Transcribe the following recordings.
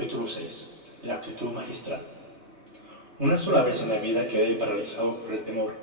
Capítulo 6. La actitud magistral. Una sola vez en la vida quedé paralizado por el temor.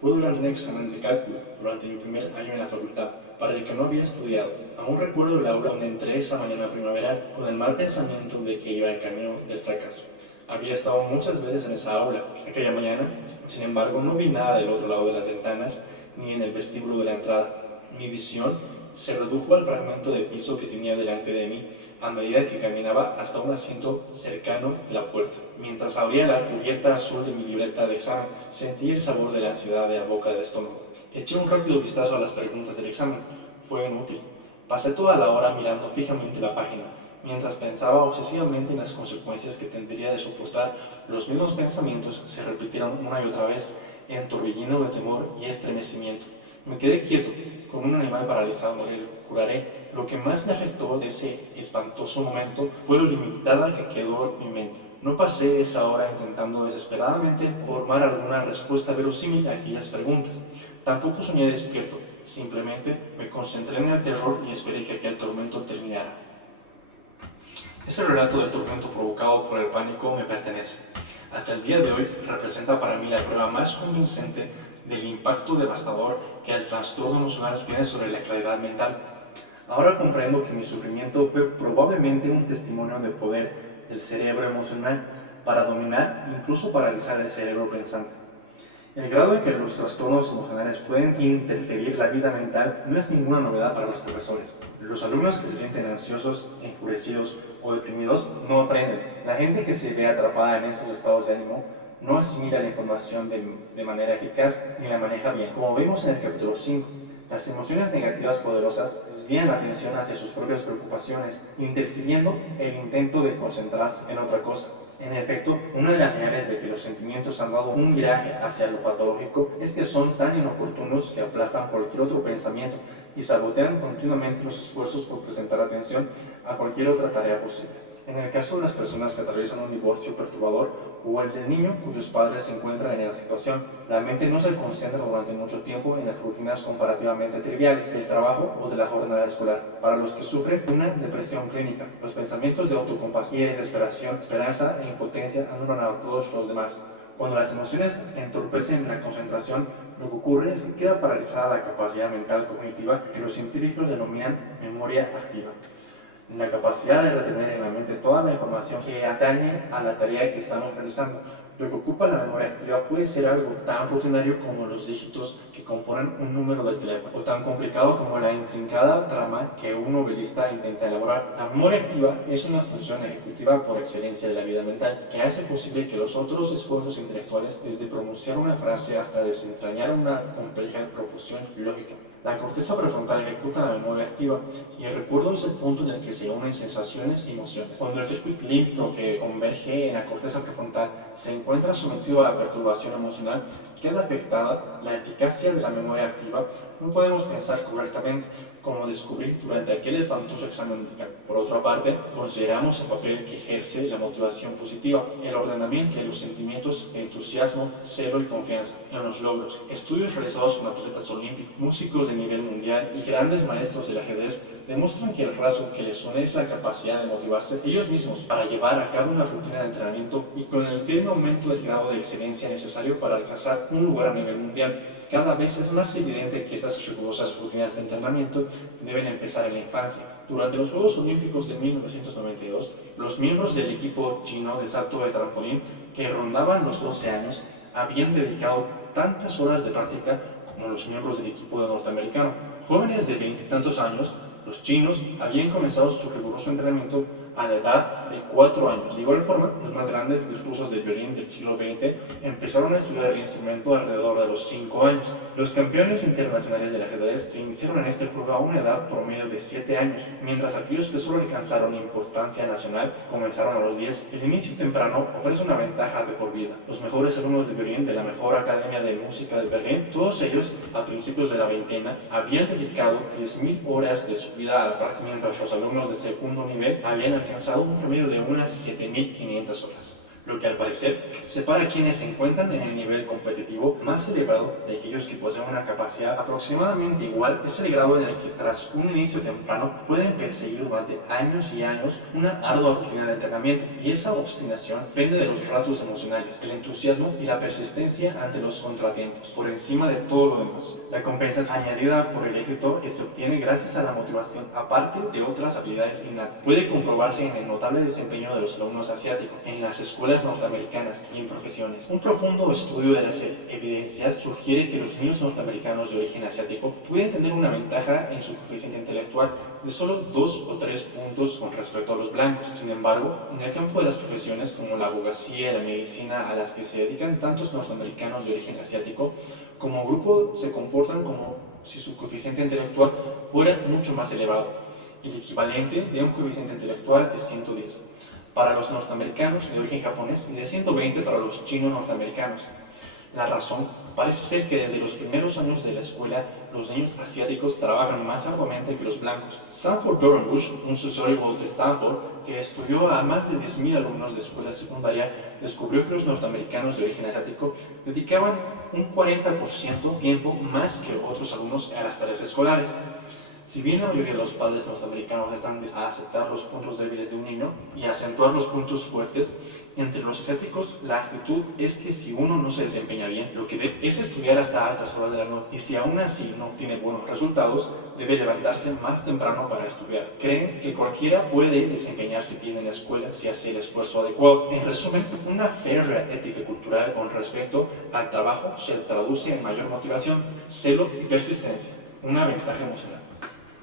Fue durante un examen de cálculo, durante mi primer año en la facultad, para el que no había estudiado. Aún recuerdo el aula donde entré esa mañana primaveral, con el mal pensamiento de que iba en camino del fracaso. Había estado muchas veces en esa aula. Aquella mañana, sin embargo, no vi nada del otro lado de las ventanas, ni en el vestíbulo de la entrada. Mi visión se redujo al fragmento de piso que tenía delante de mí a medida que caminaba hasta un asiento cercano de la puerta. Mientras abría la cubierta azul de mi libreta de examen, sentí el sabor de la ansiedad de la boca del estómago. Eché un rápido vistazo a las preguntas del examen. Fue inútil. Pasé toda la hora mirando fijamente la página, mientras pensaba obsesivamente en las consecuencias que tendría de soportar. Los mismos pensamientos se repitieron una y otra vez en torbellino de temor y estremecimiento. Me quedé quieto, como un animal paralizado. Curaré. Lo que más me afectó de ese espantoso momento fue lo limitada que quedó mi mente. No pasé esa hora intentando desesperadamente formar alguna respuesta verosímil a aquellas preguntas. Tampoco soñé despierto. Simplemente me concentré en el terror y esperé que aquel tormento terminara. Este relato del tormento provocado por el pánico me pertenece. Hasta el día de hoy representa para mí la prueba más convincente del impacto devastador que el trastorno emocional tiene sobre la claridad mental. Ahora comprendo que mi sufrimiento fue probablemente un testimonio de poder del cerebro emocional para dominar, incluso paralizar el cerebro pensante. El grado en que los trastornos emocionales pueden interferir la vida mental no es ninguna novedad para los profesores. Los alumnos que se sienten ansiosos, enfurecidos o deprimidos no aprenden. La gente que se ve atrapada en estos estados de ánimo no asimila la información de manera eficaz ni la maneja bien. Como vemos en el capítulo 5, las emociones negativas poderosas desvían la atención hacia sus propias preocupaciones, interfiriendo el intento de concentrarse en otra cosa. En efecto, una de las señales de que los sentimientos han dado un viraje hacia lo patológico es que son tan inoportunos que aplastan cualquier otro pensamiento y sabotean continuamente los esfuerzos por presentar atención a cualquier otra tarea posible. En el caso de las personas que atraviesan un divorcio perturbador o el del niño cuyos padres se encuentran en la situación, la mente no se concentra durante mucho tiempo en las rutinas comparativamente triviales del trabajo o de la jornada escolar. Para los que sufren una depresión clínica, los pensamientos de autocompasión y desesperación, esperanza e impotencia anulan a todos los demás. Cuando las emociones entorpecen la concentración, lo que ocurre es que queda paralizada la capacidad mental cognitiva que los científicos denominan memoria activa. La capacidad de retener en la mente toda la información que atañe a la tarea que estamos realizando. Lo que ocupa la memoria activa puede ser algo tan rutinario como los dígitos que componen un número del teléfono, o tan complicado como la intrincada trama que un novelista intenta elaborar. La memoria activa es una función ejecutiva por excelencia de la vida mental, que hace posible que los otros esfuerzos intelectuales, desde pronunciar una frase hasta desentrañar una compleja proposición lógica. La corteza prefrontal ejecuta la memoria activa y el recuerdo es el punto en el que se unen sensaciones y emociones. Cuando el circuito límbico que converge en la corteza prefrontal se encuentra sometido a la perturbación emocional, queda afectada la eficacia de la memoria activa. No podemos pensar correctamente, como descubrí durante aquel espantoso examen médico. Por otra parte, consideramos el papel que ejerce la motivación positiva, el ordenamiento de los sentimientos de entusiasmo, celo y confianza en los logros. Estudios realizados con atletas olímpicos, músicos de nivel mundial y grandes maestros del ajedrez demuestran que el rasgo que les une es la capacidad de motivarse ellos mismos para llevar a cabo una rutina de entrenamiento y con el firme aumento del grado de excelencia necesario para alcanzar un lugar a nivel mundial. Cada vez es más evidente que estas rigurosas rutinas de entrenamiento deben empezar en la infancia. Durante los Juegos Olímpicos de 1992, los miembros del equipo chino de salto de trampolín, que rondaban los 12 años, habían dedicado tantas horas de práctica como los miembros del equipo norteamericano. Jóvenes de 20 y tantos años, los chinos habían comenzado su riguroso entrenamiento a la edad de 4 años. De igual forma, los más grandes virtuosos del violín del siglo XX empezaron a estudiar el instrumento alrededor de los 5 años. Los campeones internacionales del ajedrez se iniciaron en este juego a una edad promedio de 7 años, mientras aquellos que solo alcanzaron importancia nacional comenzaron a los 10. El inicio temprano ofrece una ventaja de por vida. Los mejores alumnos de violín de la mejor academia de música de Berlín, todos ellos a principios de la veintena, habían dedicado 10.000 horas de su vida a la práctica, mientras los alumnos de segundo nivel habían alcanzado un promedio de unas 7.500 horas. lo que al parecer separa a quienes se encuentran en el nivel competitivo más elevado de aquellos que poseen una capacidad aproximadamente igual. Es el grado en el que tras un inicio temprano pueden perseguir durante años y años una ardua rutina de entrenamiento, y esa obstinación depende de los rasgos emocionales, el entusiasmo y la persistencia ante los contratiempos, por encima de todo lo demás. La compensación añadida por el éxito que se obtiene gracias a la motivación, aparte de otras habilidades innatas, puede comprobarse en el notable desempeño de los alumnos asiáticos en las escuelas norteamericanas y en profesiones. Un profundo estudio de las evidencias sugiere que los niños norteamericanos de origen asiático pueden tener una ventaja en su coeficiente intelectual de solo 2 o 3 puntos con respecto a los blancos. Sin embargo, en el campo de las profesiones como la abogacía y la medicina a las que se dedican tantos norteamericanos de origen asiático, como grupo se comportan como si su coeficiente intelectual fuera mucho más elevado, el equivalente de un coeficiente intelectual de 110 para los norteamericanos de origen japonés y de 120 para los chinos norteamericanos. La razón parece ser que desde los primeros años de la escuela, los niños asiáticos trabajan más arduamente que los blancos. Sanford Dornbush, un sociólogo de Stanford que estudió a más de 10.000 alumnos de escuela secundaria, descubrió que los norteamericanos de origen asiático dedicaban un 40% tiempo más que otros alumnos a las tareas escolares. Si bien la mayoría de los padres norteamericanos están a aceptar los puntos débiles de un niño y acentuar los puntos fuertes, entre los asiáticos la actitud es que si uno no se desempeña bien, lo que debe es estudiar hasta altas horas de la noche, y si aún así no obtiene buenos resultados, debe levantarse más temprano para estudiar. Creen que cualquiera puede desempeñarse bien en la escuela si hace el esfuerzo adecuado. En resumen, una férrea ética cultural con respecto al trabajo se traduce en mayor motivación, celo y persistencia, una ventaja emocional.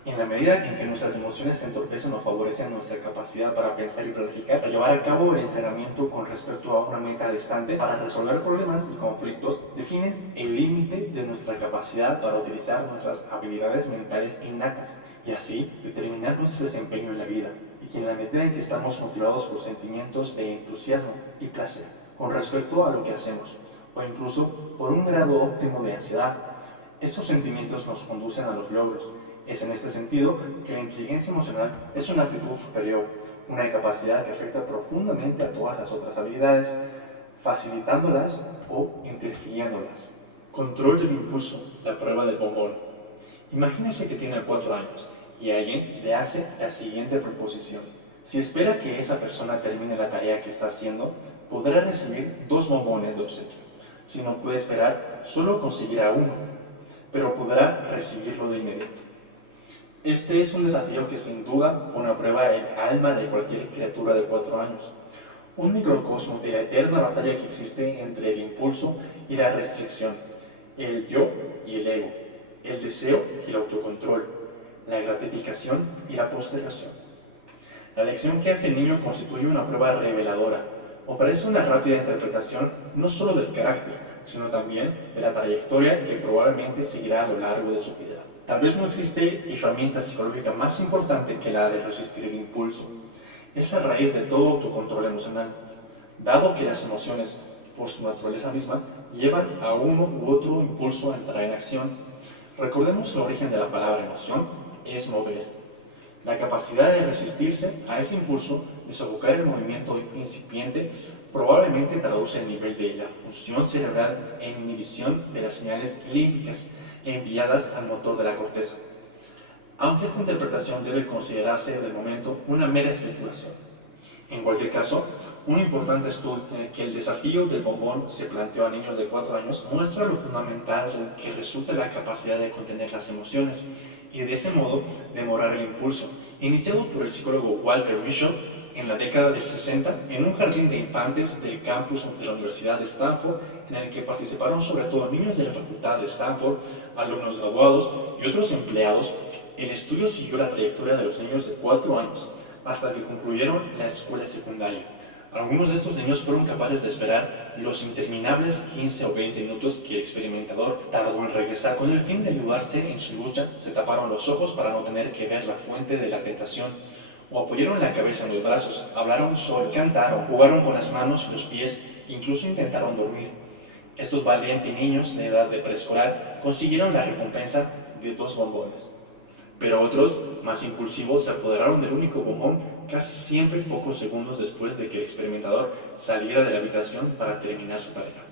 En la medida en que nuestras emociones se entorpecen o favorecen nuestra capacidad para pensar y planificar, para llevar a cabo el entrenamiento con respecto a una meta distante, para resolver problemas y conflictos, definen el límite de nuestra capacidad para utilizar nuestras habilidades mentales innatas y así determinar nuestro desempeño en la vida. Y que en la medida en que estamos motivados por sentimientos de entusiasmo y placer con respecto a lo que hacemos, o incluso por un grado óptimo de ansiedad, estos sentimientos nos conducen a los logros. Es en este sentido que la inteligencia emocional es una actitud superior, una capacidad que afecta profundamente a todas las otras habilidades, facilitándolas o interfiriéndolas. Control del impulso, la prueba del bombón. Imagínese que tiene 4 años y alguien le hace la siguiente proposición. Si espera que esa persona termine la tarea que está haciendo, podrá recibir 2 bombones de obsequio. Si no puede esperar, solo conseguirá 1, pero podrá recibirlo de inmediato. Este es un desafío que sin duda pone a prueba el alma de cualquier criatura de 4 años. Un microcosmo de la eterna batalla que existe entre el impulso y la restricción, el yo y el ego, el deseo y el autocontrol, la gratificación y la postergación. La lección que hace el niño constituye una prueba reveladora. Ofrece una rápida interpretación no solo del carácter, sino también de la trayectoria que probablemente seguirá a lo largo de su vida. Tal vez no existe herramienta psicológica más importante que la de resistir el impulso. Es la raíz de todo autocontrol emocional, dado que las emociones, por su naturaleza misma, llevan a uno u otro impulso a entrar en acción. Recordemos que el origen de la palabra emoción es mover. La capacidad de resistirse a ese impulso de sofocar el movimiento incipiente probablemente traduce el nivel de la función cerebral en inhibición de las señales límbicas enviadas al motor de la corteza, aunque esta interpretación debe considerarse de momento una mera especulación. En cualquier caso, un importante estudio en el que el desafío del bombón se planteó a niños de 4 años muestra lo fundamental que resulta la capacidad de contener las emociones y de ese modo demorar el impulso, iniciado por el psicólogo Walter Mischel en la década del 60 en un jardín de infantes del campus de la Universidad de Stanford, en el que participaron sobre todo niños de la facultad de Stanford, alumnos graduados y otros empleados. El estudio siguió la trayectoria de los niños de 4 años hasta que concluyeron la escuela secundaria. Algunos de estos niños fueron capaces de esperar los interminables 15 o 20 minutos que el experimentador tardó en regresar. Con el fin de ayudarse en su lucha, se taparon los ojos para no tener que ver la fuente de la tentación, o apoyaron la cabeza en los brazos, hablaron solo, cantaron, jugaron con las manos y los pies, incluso intentaron dormir. Estos valientes niños de edad de preescolar consiguieron la recompensa de 2 bombones. Pero otros, más impulsivos, se apoderaron del único bombón casi siempre pocos segundos después de que el experimentador saliera de la habitación para terminar su tarea.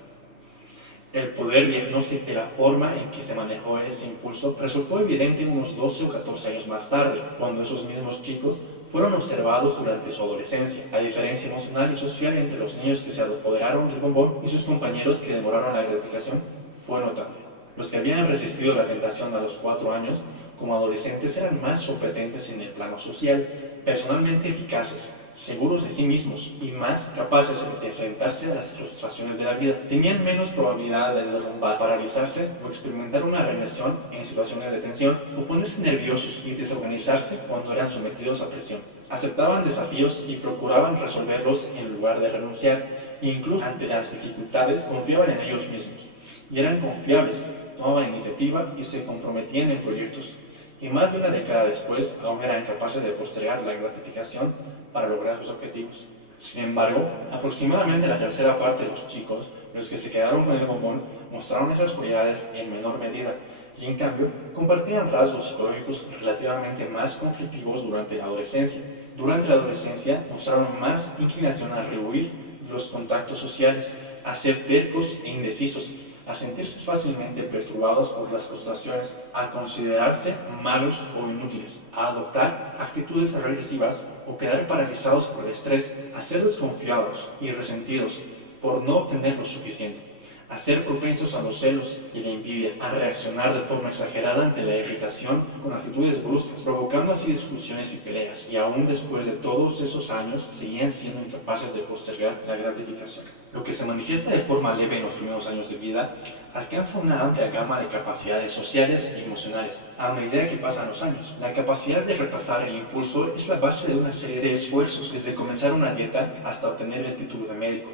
El poder diagnóstico de la forma en que se manejó ese impulso resultó evidente unos 12 o 14 años más tarde, cuando esos mismos chicos fueron observados durante su adolescencia. La diferencia emocional y social entre los niños que se apoderaron del bombón y sus compañeros que demoraron la gratificación fue notable. Los que habían resistido la tentación a los 4 años, como adolescentes, eran más competentes en el plano social, personalmente eficaces, seguros de sí mismos y más capaces de enfrentarse a las frustraciones de la vida. Tenían menos probabilidad de derrumbar, paralizarse o experimentar una regresión en situaciones de tensión o ponerse nerviosos y desorganizarse cuando eran sometidos a presión. Aceptaban desafíos y procuraban resolverlos en lugar de renunciar, e incluso ante las dificultades confiaban en ellos mismos y eran confiables, tomaban iniciativa y se comprometían en proyectos. Y más de una década después aún eran capaces de postergar la gratificación para lograr sus objetivos. Sin embargo, aproximadamente la tercera parte de los chicos, los que se quedaron con el bombón, mostraron esas cualidades en menor medida y en cambio compartían rasgos psicológicos relativamente más conflictivos durante la adolescencia. Durante la adolescencia mostraron más inclinación a rehuir los contactos sociales, a ser tercos e indecisos, a sentirse fácilmente perturbados por las frustraciones, a considerarse malos o inútiles, a adoptar actitudes agresivas o quedar paralizados por el estrés, a ser desconfiados y resentidos por no obtener lo suficiente, a ser propensos a los celos y la envidia, a reaccionar de forma exagerada ante la irritación con actitudes bruscas, provocando así discusiones y peleas, y aún después de todos esos años seguían siendo incapaces de postergar la gratificación. Lo que se manifiesta de forma leve en los primeros años de vida alcanza una amplia gama de capacidades sociales y emocionales a medida que pasan los años. La capacidad de repasar el impulso es la base de una serie de esfuerzos, desde comenzar una dieta hasta obtener el título de médico.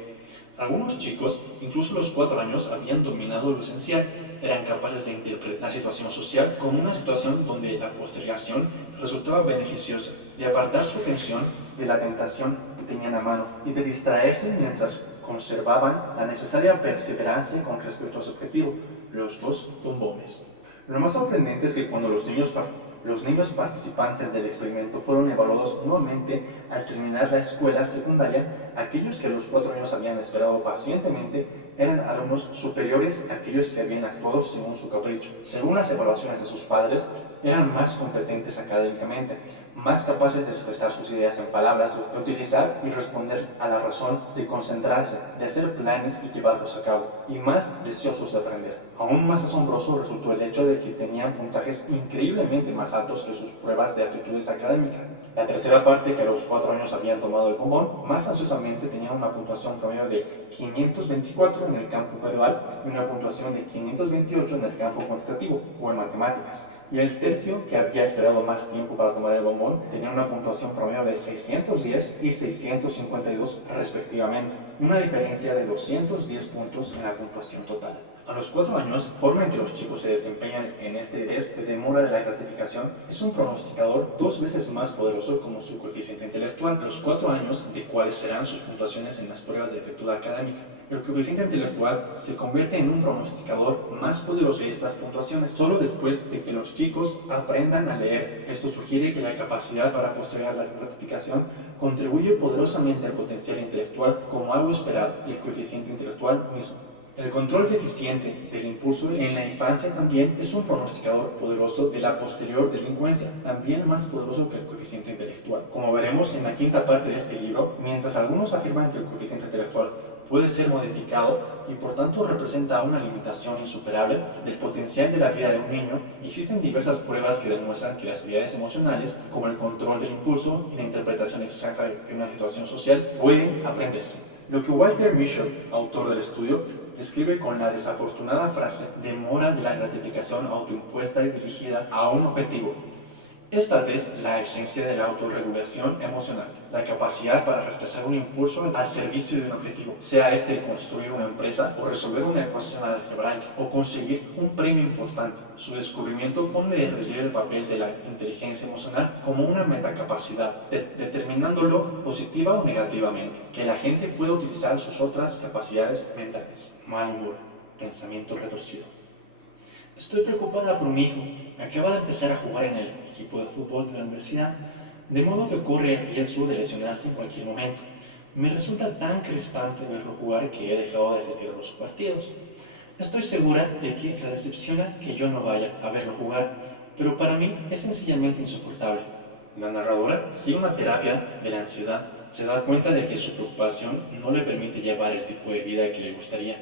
Algunos chicos, incluso a los 4 años, habían dominado lo esencial, eran capaces de interpretar la situación social como una situación donde la postergación resultaba beneficiosa, de apartar su atención de la tentación que tenían a mano y de distraerse mientras conservaban la necesaria perseverancia con respecto a su objetivo, los 2 bombones. Lo más sorprendente es que cuando los niños participantes del experimento fueron evaluados nuevamente al terminar la escuela secundaria, aquellos que a los 4 años habían esperado pacientemente eran alumnos superiores a aquellos que habían actuado según su capricho. Según las evaluaciones de sus padres, eran más competentes académicamente, más capaces de expresar sus ideas en palabras, de utilizar y responder a la razón, de concentrarse, de hacer planes y llevarlos a cabo, y más deseosos de aprender. Aún más asombroso resultó el hecho de que tenían puntajes increíblemente más altos que sus pruebas de aptitudes académicas. La tercera parte, que a los 4 años habían tomado el bombón, más ansiosamente tenían una puntuación promedio de 524 en el campo verbal y una puntuación de 528 en el campo cuantitativo o en matemáticas. Y el tercio, que había esperado más tiempo para tomar el bombón, tenía una puntuación promedio de 610 y 652 respectivamente, una diferencia de 210 puntos en la puntuación total. A los 4 años, la forma en que los chicos se desempeñan en este test de demora de la gratificación es un pronosticador 2 veces más poderoso como su coeficiente intelectual. A los 4 años, de cuáles serán sus puntuaciones en las pruebas de aptitud académica. El coeficiente intelectual se convierte en un pronosticador más poderoso de estas puntuaciones solo después de que los chicos aprendan a leer. Esto sugiere que la capacidad para postergar la gratificación contribuye poderosamente al potencial intelectual como algo esperado y el coeficiente intelectual mismo. El control deficiente del impulso en la infancia también es un pronosticador poderoso de la posterior delincuencia, también más poderoso que el coeficiente intelectual. Como veremos en la quinta parte de este libro, mientras algunos afirman que el coeficiente intelectual puede ser modificado y por tanto representa una limitación insuperable del potencial de la vida de un niño, existen diversas pruebas que demuestran que las habilidades emocionales, como el control del impulso y la interpretación exacta de una situación social, pueden aprenderse. Lo que Walter Mischel, autor del estudio, describe con la desafortunada frase demora de la gratificación autoimpuesta y dirigida a un objetivo. Es tal vez la esencia de la autorregulación emocional, la capacidad para retrasar un impulso al servicio de un objetivo, sea este construir una empresa o resolver una ecuación algebraica o conseguir un premio importante. Su descubrimiento pone de relieve el papel de la inteligencia emocional como una metacapacidad, determinándolo positiva o negativamente, que la gente puede utilizar sus otras capacidades mentales. Mal humor, pensamiento retorcido. Estoy preocupada por mi hijo. Acaba de empezar a jugar en el equipo de fútbol de la universidad, de modo que corre el riesgo de lesionarse en cualquier momento. Me resulta tan crispante verlo jugar que he dejado de asistir a los partidos. Estoy segura de que le decepciona que yo no vaya a verlo jugar, pero para mí es sencillamente insoportable. La narradora sigue una terapia de la ansiedad. Se da cuenta de que su preocupación no le permite llevar el tipo de vida que le gustaría.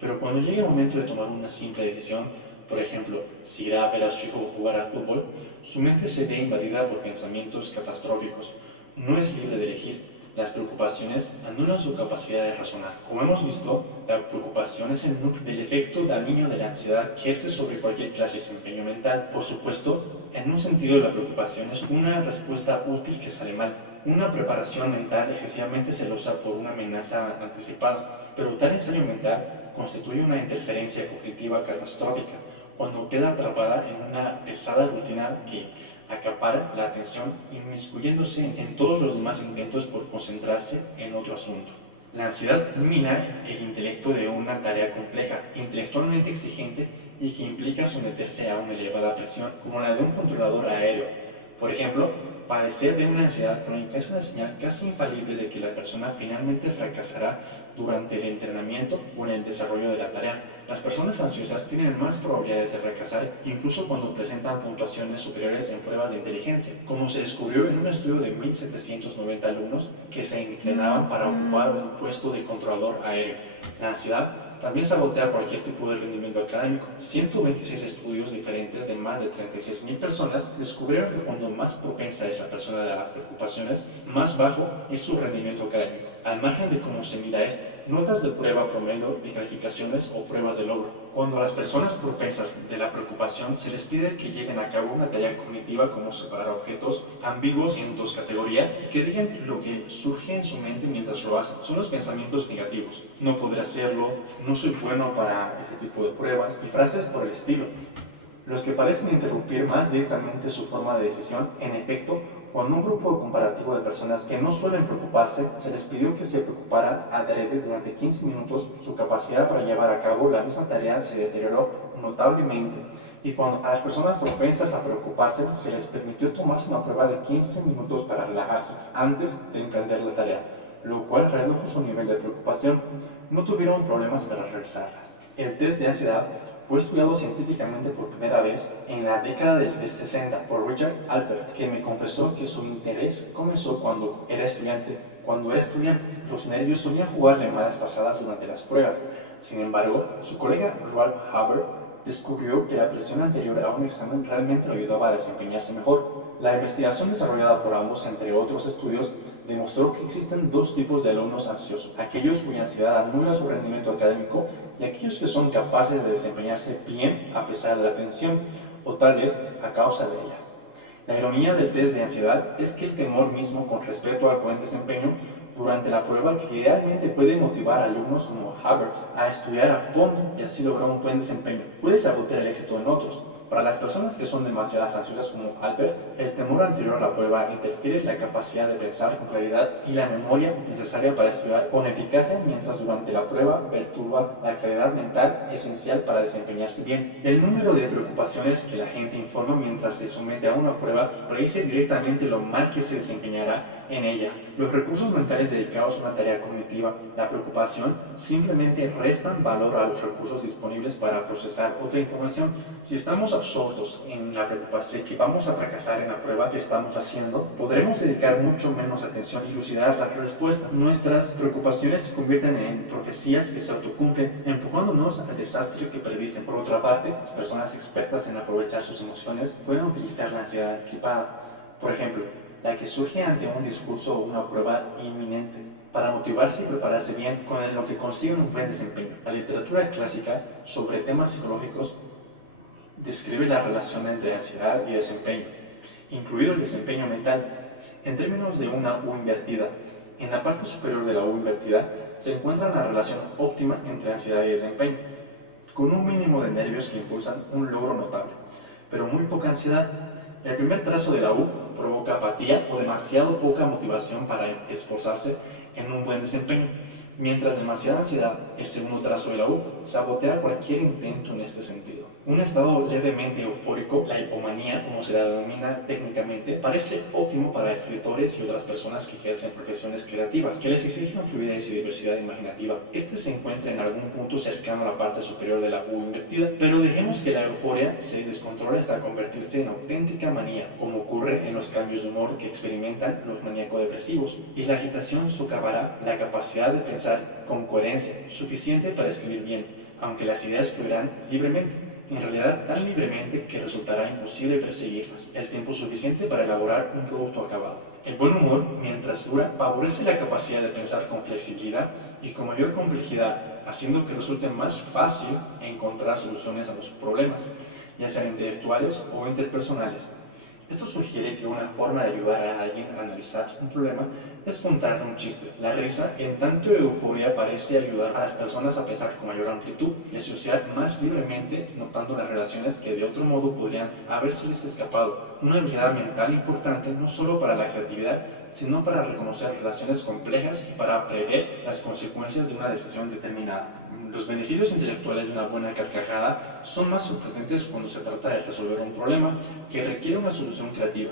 Pero cuando llega el momento de tomar una simple decisión, por ejemplo, si irá a ver a su hijo jugar al fútbol, su mente se ve invadida por pensamientos catastróficos. No es libre de elegir. Las preocupaciones anulan su capacidad de razonar. Como hemos visto, la preocupación es el núcleo del efecto dañino de la ansiedad que ejerce sobre cualquier clase de desempeño mental. Por supuesto, en un sentido la preocupación es una respuesta útil que sale mal. Una preparación mental excesivamente celosa por una amenaza anticipada, pero tal ensayo mental constituye una interferencia cognitiva catastrófica cuando queda atrapada en una pesada rutina que acapara la atención, inmiscuyéndose en todos los demás intentos por concentrarse en otro asunto. La ansiedad mina el intelecto de una tarea compleja, intelectualmente exigente y que implica someterse a una elevada presión, como la de un controlador aéreo. Por ejemplo, padecer de una ansiedad crónica es una señal casi infalible de que la persona finalmente fracasará durante el entrenamiento o en el desarrollo de la tarea. Las personas ansiosas tienen más probabilidades de fracasar incluso cuando presentan puntuaciones superiores en pruebas de inteligencia, como se descubrió en un estudio de 1.790 alumnos que se entrenaban para ocupar un puesto de controlador aéreo. La ansiedad también sabotea cualquier tipo de rendimiento académico. 126 estudios diferentes de más de 36.000 personas descubrieron que cuando más propensa es la persona a las preocupaciones, más bajo es su rendimiento académico. Al margen de cómo se mida notas de prueba promedio de calificaciones o pruebas de logro. Cuando a las personas propensas de la preocupación se les pide que lleven a cabo una tarea cognitiva como separar objetos ambiguos en dos categorías y que digan lo que surge en su mente mientras lo hacen, son los pensamientos negativos. No podré hacerlo, no soy bueno para este tipo de pruebas y frases por el estilo. Los que parecen interrumpir más directamente su forma de decisión, en efecto, cuando un grupo comparativo de personas que no suelen preocuparse se les pidió que se preocuparan adrede durante 15 minutos, su capacidad para llevar a cabo la misma tarea se deterioró notablemente. Y cuando a las personas propensas a preocuparse se les permitió tomarse una prueba de 15 minutos para relajarse antes de emprender la tarea, lo cual redujo su nivel de preocupación. No tuvieron problemas para realizarlas. El test de ansiedad fue estudiado científicamente por primera vez en la década del 60 por Richard Alpert, que me confesó que su interés comenzó cuando era estudiante. Cuando era estudiante, los nervios solían jugarle malas pasadas durante las pruebas. Sin embargo, su colega Ralph Haber descubrió que la presión anterior a un examen realmente lo ayudaba a desempeñarse mejor. La investigación desarrollada por ambos, entre otros estudios, demostró que existen dos tipos de alumnos ansiosos: aquellos cuya ansiedad anula su rendimiento académico y aquellos que son capaces de desempeñarse bien a pesar de la tensión, o tal vez a causa de ella. La ironía del test de ansiedad es que el temor mismo con respecto al buen desempeño durante la prueba que realmente puede motivar a alumnos como Hubbard a estudiar a fondo y así lograr un buen desempeño, puede sabotear el éxito en otros. Para las personas que son demasiado ansiosas como Albert, el temor anterior a la prueba interfiere en la capacidad de pensar con claridad y la memoria necesaria para estudiar con eficacia, mientras durante la prueba perturba la claridad mental esencial para desempeñarse bien. El número de preocupaciones que la gente informa mientras se somete a una prueba predice directamente lo mal que se desempeñará en ella. Los recursos mentales dedicados a una tarea cognitiva, la preocupación, simplemente restan valor a los recursos disponibles para procesar otra información. Si estamos absortos en la preocupación de que vamos a fracasar en la prueba que estamos haciendo, podremos dedicar mucho menos atención y lucidar la respuesta. Nuestras preocupaciones se convierten en profecías que se autocumplen, empujándonos al desastre que predicen. Por otra parte, las personas expertas en aprovechar sus emociones pueden utilizar la ansiedad anticipada. Por ejemplo, la que surge ante un discurso o una prueba inminente, para motivarse y prepararse bien con lo que consiguen un buen desempeño. La literatura clásica sobre temas psicológicos describe la relación entre ansiedad y desempeño, incluido el desempeño mental, en términos de una U invertida. En la parte superior de la U invertida se encuentra la relación óptima entre ansiedad y desempeño, con un mínimo de nervios que impulsan un logro notable, pero muy poca ansiedad. El primer trazo de la U provoca apatía o demasiado poca motivación para esforzarse en un buen desempeño, mientras demasiada ansiedad, el segundo trazo de la U, sabotea cualquier intento en este sentido. Un estado levemente eufórico, la hipomanía, como se la denomina técnicamente, parece óptimo para escritores y otras personas que ejercen profesiones creativas, que les exigen fluidez y diversidad imaginativa. Este se encuentra en algún punto cercano a la parte superior de la U invertida, pero dejemos que la euforia se descontrole hasta convertirse en auténtica manía, como ocurre en los cambios de humor que experimentan los maníaco-depresivos, y la agitación socavará la capacidad de pensar con coherencia, suficiente para escribir bien, aunque las ideas fluirán libremente. En realidad tan libremente que resultará imposible perseguirlas, el tiempo suficiente para elaborar un producto acabado. El buen humor, mientras dura, favorece la capacidad de pensar con flexibilidad y con mayor complejidad, haciendo que resulte más fácil encontrar soluciones a los problemas, ya sean intelectuales o interpersonales. Esto sugiere que una forma de ayudar a alguien a analizar un problema es contar un chiste. La risa, en tanto euforia, parece ayudar a las personas a pensar con mayor amplitud y asociar más libremente, notando las relaciones que de otro modo podrían haberse escapado. Una habilidad mental importante no solo para la creatividad, sino para reconocer relaciones complejas y para prever las consecuencias de una decisión determinada. Los beneficios intelectuales de una buena carcajada son más sorprendentes cuando se trata de resolver un problema que requiere una solución creativa.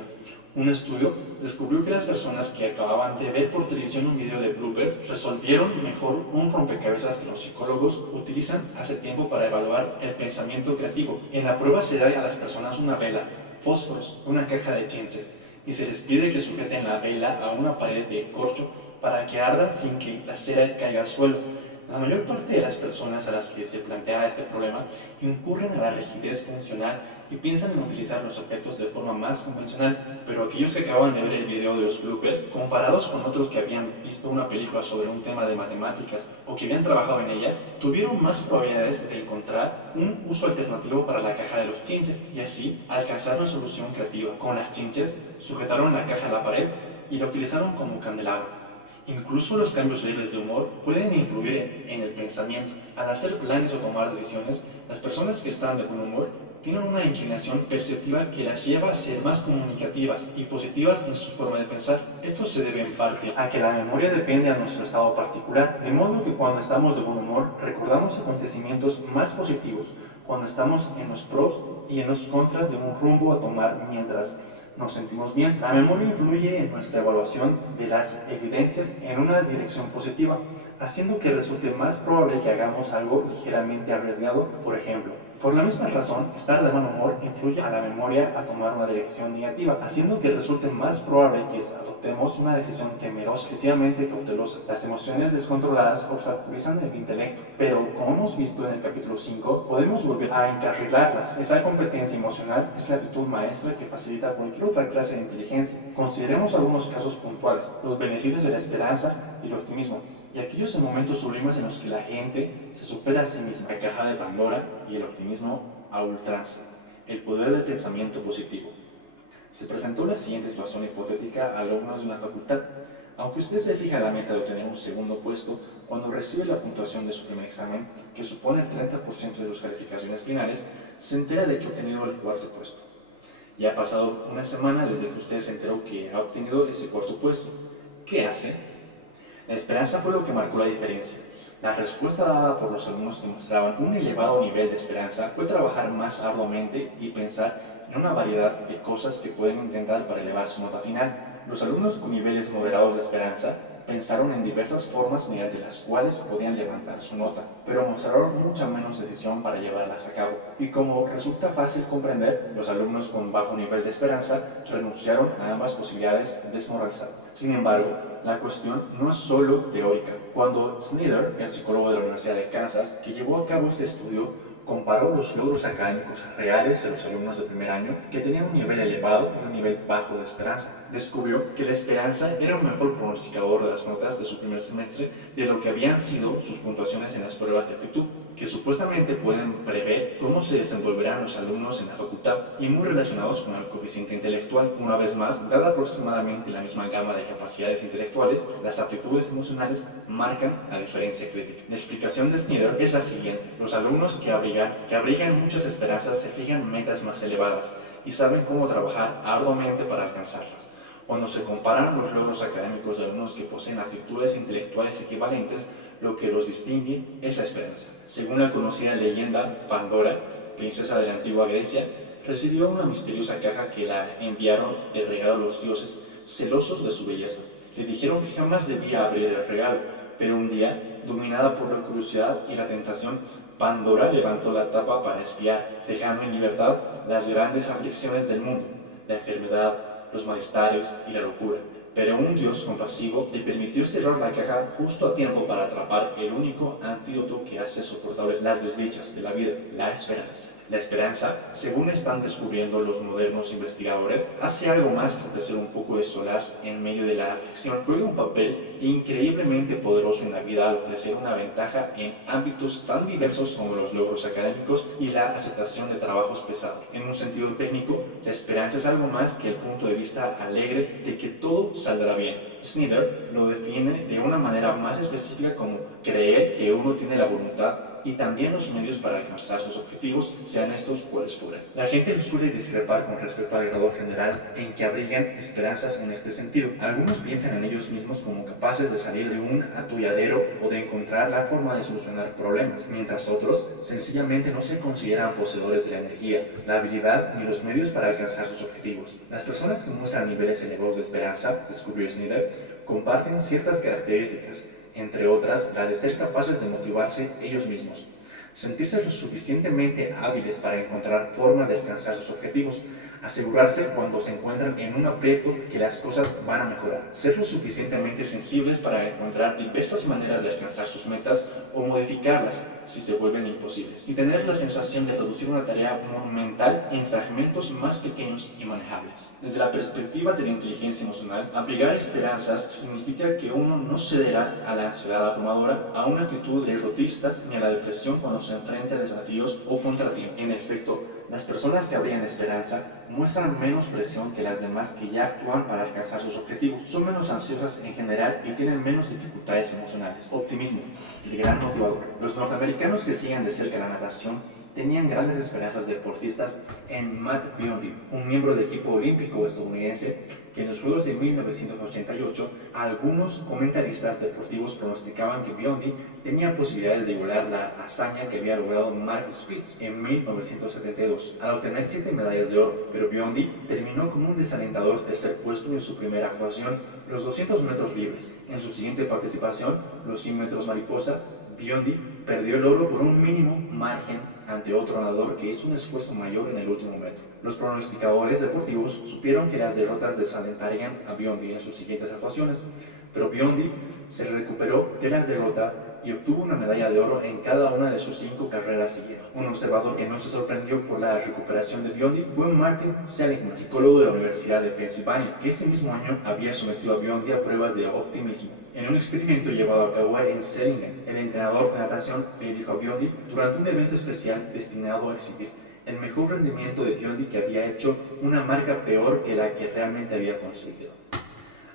Un estudio descubrió que las personas que acababan de ver por televisión un video de bloopers resolvieron mejor un rompecabezas que los psicólogos utilizan hace tiempo para evaluar el pensamiento creativo. En la prueba se da a las personas una vela, fósforos, una caja de chinches y se les pide que sujeten la vela a una pared de corcho para que arda sin que la cera caiga al suelo. La mayor parte de las personas a las que se plantea este problema incurren a la rigidez funcional y piensan en utilizar los objetos de forma más convencional, pero aquellos que acaban de ver el video de los bloopers, comparados con otros que habían visto una película sobre un tema de matemáticas o que habían trabajado en ellas, tuvieron más probabilidades de encontrar un uso alternativo para la caja de los chinches y así alcanzar una solución creativa. Con las chinches sujetaron la caja a la pared y la utilizaron como candelabro. Incluso los cambios leves de humor pueden influir en el pensamiento. Al hacer planes o tomar decisiones, las personas que están de buen humor tienen una inclinación perceptiva que las lleva a ser más comunicativas y positivas en su forma de pensar. Esto se debe en parte a que la memoria depende de nuestro estado particular, de modo que cuando estamos de buen humor recordamos acontecimientos más positivos cuando estamos en los pros y en los contras de un rumbo a tomar mientras nos sentimos bien. La memoria influye en nuestra evaluación de las evidencias en una dirección positiva, haciendo que resulte más probable que hagamos algo ligeramente arriesgado, por ejemplo. Por la misma razón, estar de buen humor influye a la memoria a tomar una dirección negativa, haciendo que resulte más probable que adoptemos una decisión temerosa, excesivamente cautelosa. Las emociones descontroladas obstaculizan el intelecto, pero como hemos visto en el capítulo 5, podemos volver a encarrilarlas. Esa competencia emocional es la actitud maestra que facilita cualquier otra clase de inteligencia. Consideremos algunos casos puntuales: los beneficios de la esperanza y el optimismo, y aquellos momentos sublimes en los que la gente se supera a sí misma. La caja de Pandora y el optimismo a ultranza. El poder del pensamiento positivo. Se presentó la siguiente situación hipotética a alumnos de una facultad. Aunque usted se fija en la meta de obtener un segundo puesto, cuando recibe la puntuación de su primer examen, que supone el 30% de sus calificaciones finales, se entera de que ha obtenido el cuarto puesto. Ya ha pasado una semana desde que usted se enteró que ha obtenido ese cuarto puesto. ¿Qué hace? La esperanza fue lo que marcó la diferencia. La respuesta dada por los alumnos que mostraban un elevado nivel de esperanza fue trabajar más arduamente y pensar en una variedad de cosas que pueden intentar para elevar su nota final. Los alumnos con niveles moderados de esperanza pensaron en diversas formas mediante las cuales podían levantar su nota, pero mostraron mucha menos decisión para llevarlas a cabo. Y como resulta fácil comprender, los alumnos con bajo nivel de esperanza renunciaron a ambas posibilidades desmoralizados. Sin embargo, la cuestión no es solo teórica. Cuando Snyder, el psicólogo de la Universidad de Kansas, que llevó a cabo este estudio, comparó los logros académicos reales de los alumnos de primer año que tenían un nivel elevado y un nivel bajo de esperanza, descubrió que la esperanza era un mejor pronosticador de las notas de su primer semestre de lo que habían sido sus puntuaciones en las pruebas de aptitud, que supuestamente pueden prever cómo se desenvolverán los alumnos en la facultad y muy relacionados con el coeficiente intelectual. Una vez más, dada aproximadamente la misma gama de capacidades intelectuales, las aptitudes emocionales marcan la diferencia crítica. La explicación de Snyder es la siguiente: los alumnos que abrigan muchas esperanzas se fijan metas más elevadas y saben cómo trabajar arduamente para alcanzarlas. Cuando se comparan los logros académicos de alumnos que poseen aptitudes intelectuales equivalentes, lo que los distingue es la esperanza. Según la conocida leyenda Pandora, princesa de la antigua Grecia, recibió una misteriosa caja que la enviaron de regalo a los dioses celosos de su belleza. Le dijeron que jamás debía abrir el regalo, pero un día, dominada por la curiosidad y la tentación, Pandora levantó la tapa para espiar, dejando en libertad las grandes aflicciones del mundo, la enfermedad, los malestares y la locura. Pero un Dios compasivo le permitió cerrar la caja justo a tiempo para atrapar el único antídoto que hace soportable las desdichas de la vida, la esperanza. La esperanza, según están descubriendo los modernos investigadores, hace algo más que ofrecer un poco de solaz en medio de la aflicción. Juega un papel increíblemente poderoso en la vida al ofrecer una ventaja en ámbitos tan diversos como los logros académicos y la aceptación de trabajos pesados. En un sentido técnico, la esperanza es algo más que el punto de vista alegre de que todo saldrá bien. Snyder lo define de una manera más específica como creer que uno tiene la voluntad y también los medios para alcanzar sus objetivos, sean estos cuales fueran. La gente suele discrepar con respecto al grado general en que abrigan esperanzas en este sentido. Algunos piensan en ellos mismos como capaces de salir de un atolladero o de encontrar la forma de solucionar problemas, mientras otros sencillamente no se consideran poseedores de la energía, la habilidad ni los medios para alcanzar sus objetivos. Las personas que muestran niveles elevados de esperanza, descubrió Snyder, comparten ciertas características, entre otras la de ser capaces de motivarse ellos mismos, sentirse lo suficientemente hábiles para encontrar formas de alcanzar sus objetivos, asegurarse cuando se encuentran en un aprieto que las cosas van a mejorar, ser lo suficientemente sensibles para encontrar diversas maneras de alcanzar sus metas o modificarlas si se vuelven imposibles, y tener la sensación de reducir una tarea monumental en fragmentos más pequeños y manejables. Desde la perspectiva de la inteligencia emocional, abrigar esperanzas significa que uno no cederá a la ansiedad abrumadora, a una actitud derrotista ni a la depresión cuando se enfrenta a desafíos o contratiempos. En efecto, las personas que abrigan esperanza muestran menos presión que las demás que ya actúan para alcanzar sus objetivos, son menos ansiosas en general y tienen menos dificultades emocionales. Optimismo, el gran motivador. Los norteamericanos que siguen de cerca la natación tenían grandes esperanzas deportistas en Matt Biondi, un miembro del equipo olímpico estadounidense que en los Juegos de 1988 algunos comentaristas deportivos pronosticaban que Biondi tenía posibilidades de igualar la hazaña que había logrado Mark Spitz en 1972 al obtener 7 medallas de oro, pero Biondi terminó con un desalentador tercer puesto en su primera actuación, los 200 metros libres. En su siguiente participación, los 100 metros mariposa, Biondi perdió el oro por un mínimo margen ante otro nadador que hizo un esfuerzo mayor en el último metro. Los pronosticadores deportivos supieron que las derrotas desalentarían a Biondi en sus siguientes actuaciones, pero Biondi se recuperó de las derrotas y obtuvo una medalla de oro en cada una de sus 5 carreras siguientes. Un observador que no se sorprendió por la recuperación de Biondi fue Martin Seligman, psicólogo de la Universidad de Pensilvania, que ese mismo año había sometido a Biondi a pruebas de optimismo. En un experimento llevado a cabo en Seligman, el entrenador de natación le dijo a Biondi durante un evento especial destinado a exhibir el mejor rendimiento de Biondi que había hecho una marca peor que la que realmente había conseguido.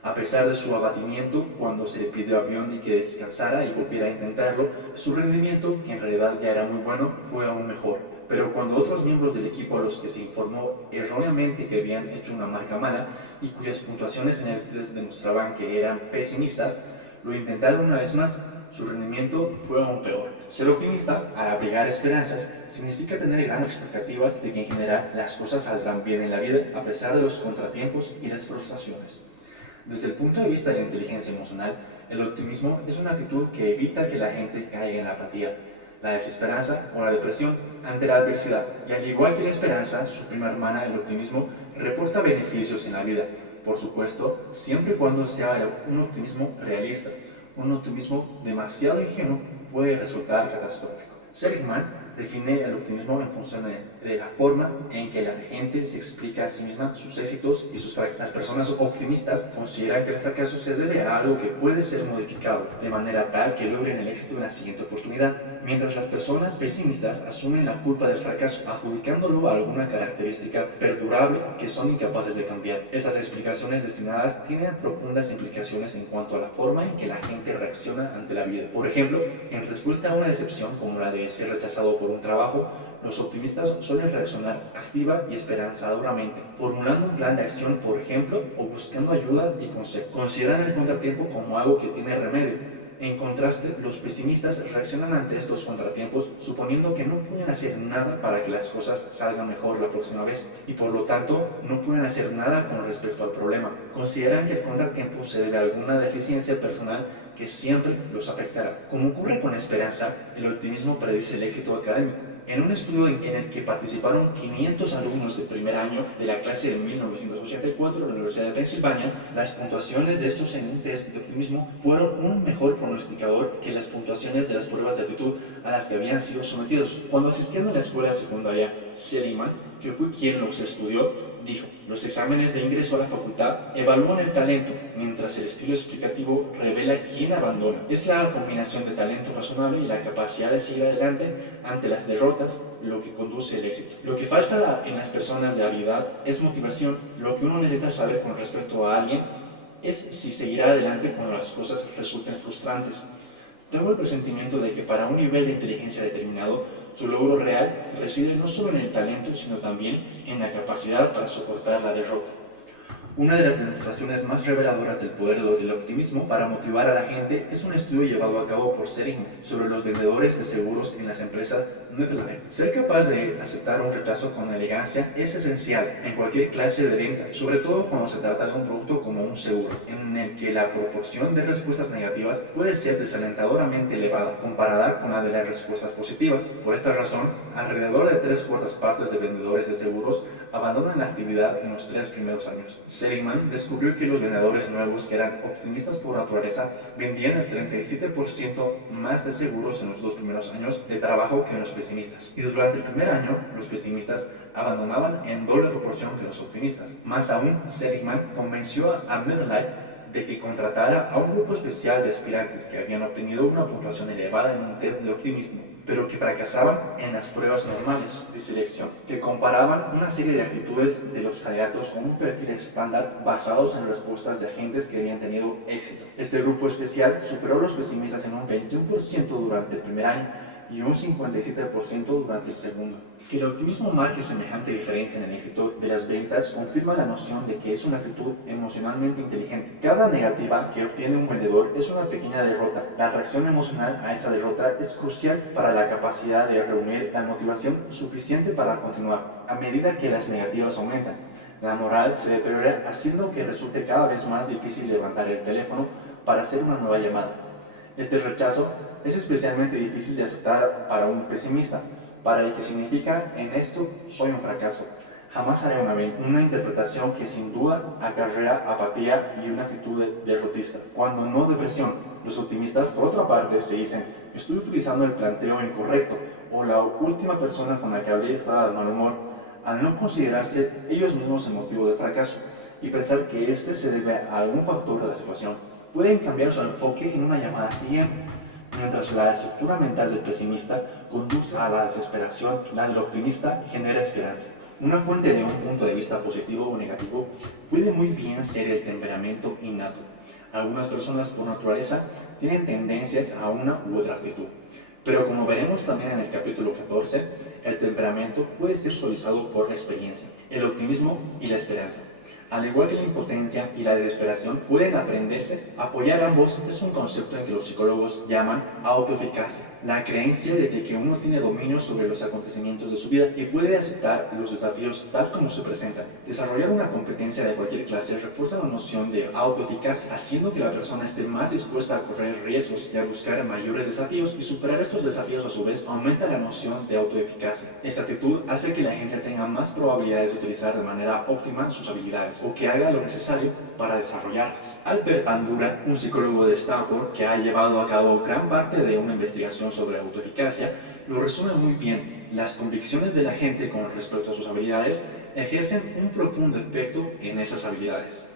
A pesar de su abatimiento, cuando se le pidió a Biondi que descansara y volviera a intentarlo, su rendimiento, que en realidad ya era muy bueno, fue aún mejor. Pero cuando otros miembros del equipo a los que se informó erróneamente que habían hecho una marca mala y cuyas puntuaciones en el test demostraban que eran pesimistas, lo intentaron una vez más, su rendimiento fue aún peor. Ser optimista, al abrigar esperanzas, significa tener grandes expectativas de que en general las cosas saldrán bien en la vida a pesar de los contratiempos y las frustraciones. Desde el punto de vista de la inteligencia emocional, el optimismo es una actitud que evita que la gente caiga en la apatía, la desesperanza o la depresión ante la adversidad. Y al igual que la esperanza, su prima hermana, el optimismo, reporta beneficios en la vida. Por supuesto, siempre y cuando sea un optimismo realista. Un optimismo demasiado ingenuo puede resultar catastrófico. Seligman define el optimismo en función de la forma en que la gente se explica a sí misma sus éxitos y sus fracasos. Las personas optimistas consideran que el fracaso se debe a algo que puede ser modificado de manera tal que logren el éxito en la siguiente oportunidad, mientras las personas pesimistas asumen la culpa del fracaso, adjudicándolo a alguna característica perdurable que son incapaces de cambiar. Estas explicaciones destinadas tienen profundas implicaciones en cuanto a la forma en que la gente reacciona ante la vida. Por ejemplo, en respuesta a una decepción como la de ser rechazado por un trabajo, los optimistas suelen reaccionar activa y esperanzadoramente, formulando un plan de acción, por ejemplo, o buscando ayuda y consejo. Consideran el contratiempo como algo que tiene remedio, En contraste, los pesimistas reaccionan ante estos contratiempos suponiendo que no pueden hacer nada para que las cosas salgan mejor la próxima vez y por lo tanto no pueden hacer nada con respecto al problema. Consideran que el contratiempo se debe a alguna deficiencia personal que siempre los afectará. Como ocurre con la esperanza, el optimismo predice el éxito académico. En un estudio en el que participaron 500 alumnos de primer año de la clase de 1984 de la Universidad de Pensilvania, las puntuaciones de estos en un test de optimismo fueron un mejor pronosticador que las puntuaciones de las pruebas de actitud a las que habían sido sometidos. Cuando asistían a la escuela secundaria, Seligman, que fue quien los estudió, dijo: los exámenes de ingreso a la facultad evalúan el talento, mientras el estilo explicativo revela quién abandona. Es la combinación de talento razonable y la capacidad de seguir adelante ante las derrotas lo que conduce al éxito. Lo que falta en las personas de habilidad es motivación. Lo que uno necesita saber con respecto a alguien es si seguirá adelante cuando las cosas resulten frustrantes. Tengo el presentimiento de que para un nivel de inteligencia determinado, su logro real reside no solo en el talento, sino también en la capacidad para soportar la derrota. Una de las demostraciones más reveladoras del poder del optimismo para motivar a la gente es un estudio llevado a cabo por Seligman sobre los vendedores de seguros en las empresas Netherlands. Ser capaz de aceptar un rechazo con elegancia es esencial en cualquier clase de venta, sobre todo cuando se trata de un producto como un seguro, en el que la proporción de respuestas negativas puede ser desalentadoramente elevada comparada con la de las respuestas positivas. Por esta razón, alrededor de 3/4 de vendedores de seguros abandonan la actividad en los 3 primeros años. Seligman descubrió que los vendedores nuevos que eran optimistas por naturaleza vendían el 37% más de seguros en los 2 primeros años de trabajo que los pesimistas. Y durante el primer año, los pesimistas abandonaban en doble proporción que los optimistas. Más aún, Seligman convenció a Medline de que contratara a un grupo especial de aspirantes que habían obtenido una puntuación elevada en un test de optimismo, pero que fracasaban en las pruebas normales de selección, que comparaban una serie de actitudes de los candidatos con un perfil estándar basados en respuestas de agentes que habían tenido éxito. Este grupo especial superó a los pesimistas en un 21% durante el primer año y un 57% durante el segundo. Que el optimismo marque semejante diferencia en el éxito de las ventas confirma la noción de que es una actitud emocionalmente inteligente. Cada negativa que obtiene un vendedor es una pequeña derrota. La reacción emocional a esa derrota es crucial para la capacidad de reunir la motivación suficiente para continuar. A medida que las negativas aumentan, la moral se deteriora, haciendo que resulte cada vez más difícil levantar el teléfono para hacer una nueva llamada. Este rechazo es especialmente difícil de aceptar para un pesimista, para el que significa: en esto soy un fracaso. Jamás haré una interpretación que sin duda acarrea apatía y una actitud derrotista, cuando no depresión. Los optimistas, por otra parte, se dicen: estoy utilizando el planteo incorrecto, o la última persona con la que hablé estaba de mal humor, al no considerarse ellos mismos el motivo del fracaso y pensar que este se debe a algún factor de la situación. Pueden cambiar su enfoque en una llamada siguiente. Mientras la estructura mental del pesimista conduce a la desesperación, la del optimista genera esperanza. Una fuente de un punto de vista positivo o negativo puede muy bien ser el temperamento innato. Algunas personas por naturaleza tienen tendencias a una u otra actitud, pero como veremos también en el capítulo 14, el temperamento puede ser suavizado por la experiencia, el optimismo y la esperanza. Al igual que la impotencia y la desesperación pueden aprenderse, apoyar ambos es un concepto en que los psicólogos llaman autoeficacia, la creencia de que uno tiene dominio sobre los acontecimientos de su vida y puede aceptar los desafíos tal como se presentan. Desarrollar una competencia de cualquier clase refuerza la noción de autoeficacia, haciendo que la persona esté más dispuesta a correr riesgos y a buscar mayores desafíos, y superar estos desafíos a su vez aumenta la noción de autoeficacia. Esta actitud hace que la gente tenga más probabilidades de utilizar de manera óptima sus habilidades, o que haga lo necesario para desarrollarlas. Albert Bandura, un psicólogo de Stanford que ha llevado a cabo gran parte de una investigación sobre autoeficacia, lo resume muy bien. Las convicciones de la gente con respecto a sus habilidades ejercen un profundo efecto en esas habilidades.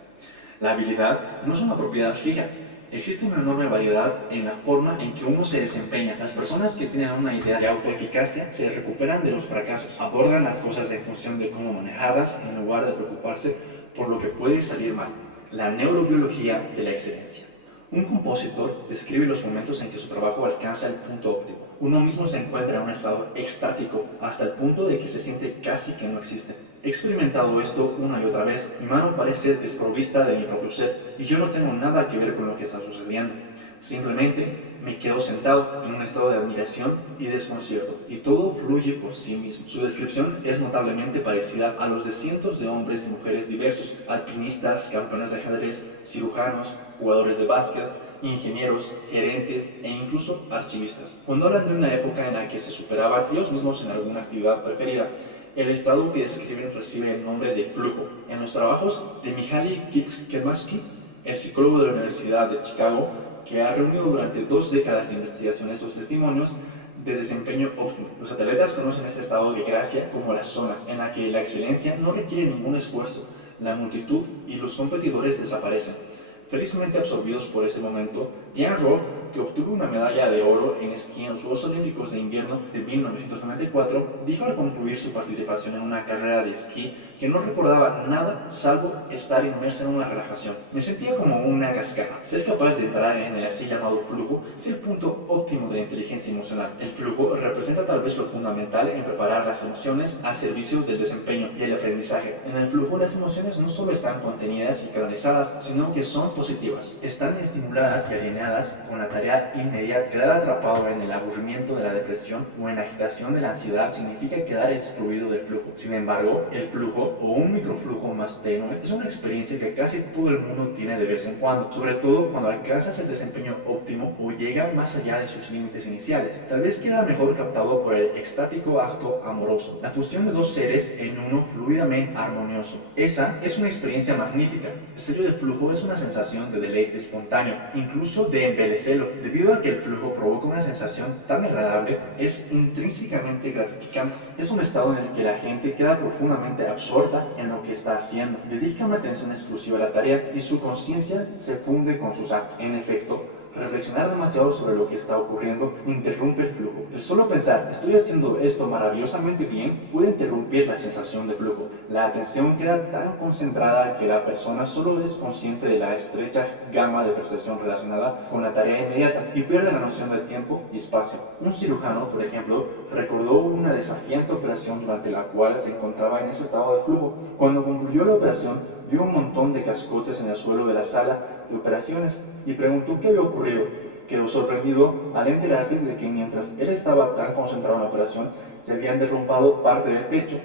La habilidad no es una propiedad fija. Existe una enorme variedad en la forma en que uno se desempeña. Las personas que tienen una idea de autoeficacia se recuperan de los fracasos, abordan las cosas en función de cómo manejarlas en lugar de preocuparse por lo que puede salir mal. La neurobiología de la excelencia. Un compositor describe los momentos en que su trabajo alcanza el punto óptimo. Uno mismo se encuentra en un estado extático hasta el punto de que se siente casi que no existe. He experimentado esto una y otra vez. Mi mano parece desprovista de mi propio ser y yo no tengo nada que ver con lo que está sucediendo. Simplemente me quedo sentado en un estado de admiración y desconcierto, y todo fluye por sí mismo. Su descripción es notablemente parecida a los de cientos de hombres y mujeres diversos, alpinistas, campeones de ajedrez, cirujanos, jugadores de básquet, ingenieros, gerentes e incluso archivistas. Cuando hablan de una época en la que se superaban ellos mismos en alguna actividad preferida, el estado que describen recibe el nombre de flujo. En los trabajos de Mihaly Csikszentmihalyi, el psicólogo de la Universidad de Chicago, que ha reunido durante 2 décadas de investigación estos testimonios de desempeño óptimo. Los atletas conocen este estado de gracia como la zona en la que la excelencia no requiere ningún esfuerzo, la multitud y los competidores desaparecen. Felizmente absorbidos por ese momento, Diane Rowe, que obtuvo una medalla de oro en esquí en los Juegos Olímpicos de Invierno de 1994, dijo al concluir su participación en una carrera de esquí que no recordaba nada salvo estar inmersa en una relajación. Me sentía como una cascada. Ser capaz de entrar en el así llamado flujo es el punto óptimo de la inteligencia emocional. El flujo representa tal vez lo fundamental en preparar las emociones al servicio del desempeño y el aprendizaje. En el flujo las emociones no solo están contenidas y canalizadas, sino que son positivas. Están estimuladas y alineadas con la tarea inmediata. Quedar atrapado en el aburrimiento de la depresión o en la agitación de la ansiedad significa quedar excluido del flujo. Sin embargo, el flujo o un microflujo más tenue es una experiencia que casi todo el mundo tiene de vez en cuando, sobre todo cuando alcanzas el desempeño óptimo o llega más allá de sus límites iniciales. Tal vez queda mejor captado por el extático acto amoroso, la fusión de dos seres en uno fluidamente armonioso. Esa es una experiencia magnífica. El sello de flujo es una sensación de deleite espontáneo, incluso de embellecelo. Debido a que el flujo provoca una sensación tan agradable, es intrínsecamente gratificante. Es un estado en el que la gente queda profundamente absorta en lo que está haciendo, dedica una atención exclusiva a la tarea y su conciencia se funde con sus actos. En efecto, reflexionar demasiado sobre lo que está ocurriendo interrumpe el flujo. El solo pensar, estoy haciendo esto maravillosamente bien, puede interrumpir la sensación de flujo. La atención queda tan concentrada que la persona solo es consciente de la estrecha gama de percepción relacionada con la tarea inmediata y pierde la noción del tiempo y espacio. Un cirujano, por ejemplo, recordó una desafiante operación durante la cual se encontraba en ese estado de flujo. Cuando concluyó la operación, vio un montón de cascotes en el suelo de la sala de operaciones y preguntó qué había ocurrido. Quedó sorprendido al enterarse de que mientras él estaba tan concentrado en la operación, se habían derrumbado parte del techo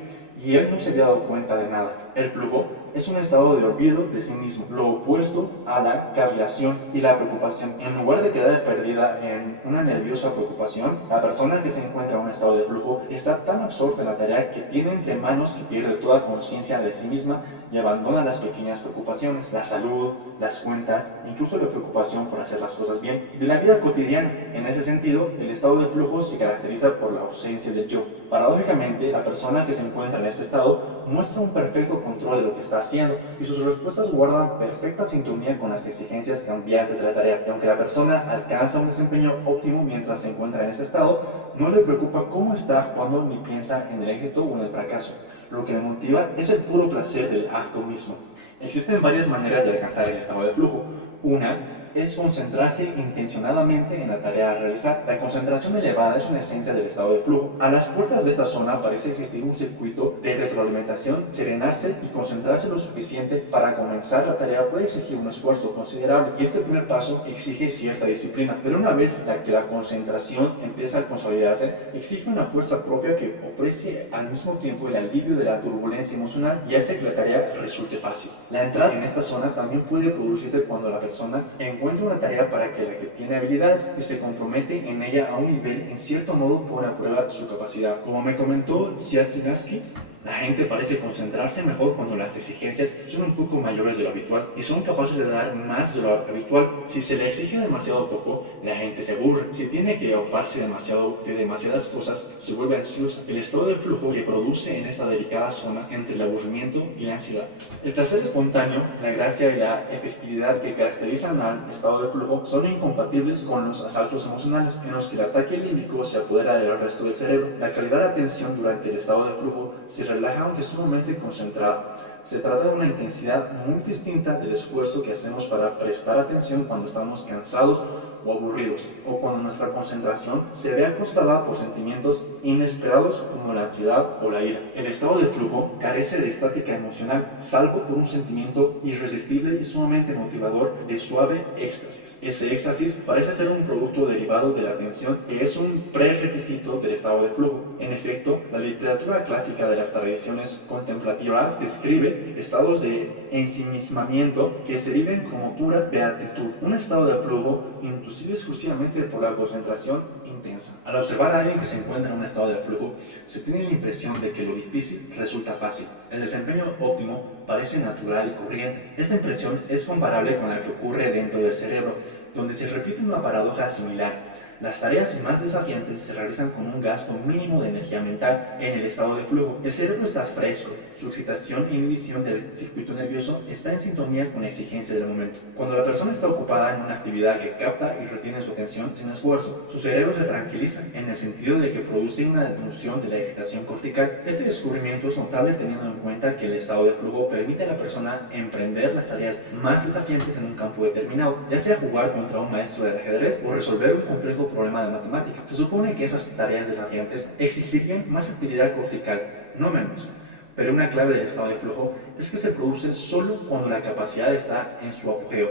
y él no se había dado cuenta de nada. El flujo es un estado de olvido de sí mismo, lo opuesto a la cavilación y la preocupación. En lugar de quedar perdida en una nerviosa preocupación, la persona que se encuentra en un estado de flujo está tan absorta en la tarea que tiene entre manos que pierde toda conciencia de sí misma y abandona las pequeñas preocupaciones, la salud, las cuentas, incluso la preocupación por hacer las cosas bien, de la vida cotidiana. En ese sentido, el estado de flujo se caracteriza por la ausencia del yo. Paradójicamente, la persona que se encuentra en ese estado muestra un perfecto control de lo que está haciendo y sus respuestas guardan perfecta sintonía con las exigencias cambiantes de la tarea. Y aunque la persona alcanza un desempeño óptimo mientras se encuentra en ese estado, no le preocupa cómo está actuando ni piensa en el éxito o en el fracaso. Lo que le motiva es el puro placer del acto mismo. Existen varias maneras de alcanzar el estado de flujo. Una es concentrarse intencionadamente en la tarea a realizar. La concentración elevada es una esencia del estado de flujo. A las puertas de esta zona parece existir un circuito de retroalimentación. Serenarse y concentrarse lo suficiente para comenzar la tarea puede exigir un esfuerzo considerable y este primer paso exige cierta disciplina. Pero una vez que la concentración empieza a consolidarse, exige una fuerza propia que ofrece al mismo tiempo el alivio de la turbulencia emocional y hace que la tarea resulte fácil. La entrada en esta zona también puede producirse cuando la persona encuentra una tarea para que la que tiene habilidades y se compromete en ella a un nivel en cierto modo pone a prueba su capacidad. Como me comentó Csikszentmihalyi, la gente parece concentrarse mejor cuando las exigencias son un poco mayores de lo habitual y son capaces de dar más de lo habitual. Si se le exige demasiado poco, la gente se aburre. Si tiene que ocuparse de demasiadas cosas, se vuelve ansiosa. El estado de flujo que produce en esta delicada zona entre el aburrimiento y la ansiedad. El placer espontáneo, la gracia y la efectividad que caracterizan al estado de flujo son incompatibles con los asaltos emocionales en los que el ataque límbico se apodera del resto del cerebro. La calidad de atención durante el estado de flujo se relaja aunque sumamente concentrada. Se trata de una intensidad muy distinta del esfuerzo que hacemos para prestar atención cuando estamos cansados o aburridos, o cuando nuestra concentración se ve acostada por sentimientos inesperados como la ansiedad o la ira. El estado de flujo carece de estática emocional, salvo por un sentimiento irresistible y sumamente motivador de suave éxtasis. Ese éxtasis parece ser un producto derivado de la atención, que es un prerequisito del estado de flujo. En efecto, la literatura clásica de las tradiciones contemplativas describe estados de ensimismamiento que se viven como pura beatitud, un estado de flujo inducido exclusivamente por la concentración intensa. Al observar a alguien que se encuentra en un estado de flujo, se tiene la impresión de que lo difícil resulta fácil. El desempeño óptimo parece natural y corriente. Esta impresión es comparable con la que ocurre dentro del cerebro, donde se repite una paradoja similar. Las tareas más desafiantes se realizan con un gasto mínimo de energía mental en el estado de flujo. El cerebro está fresco, su excitación e inhibición del circuito nervioso está en sintonía con la exigencia del momento. Cuando la persona está ocupada en una actividad que capta y retiene su atención sin esfuerzo, su cerebro se tranquiliza en el sentido de que produce una disminución de la excitación cortical. Este descubrimiento es notable teniendo en cuenta que el estado de flujo permite a la persona emprender las tareas más desafiantes en un campo determinado, ya sea jugar contra un maestro de ajedrez o resolver un complejo problema de matemáticas. Se supone que esas tareas desafiantes exigirían más actividad cortical, no menos. Pero una clave del estado de flujo es que se produce solo cuando la capacidad está en su apogeo.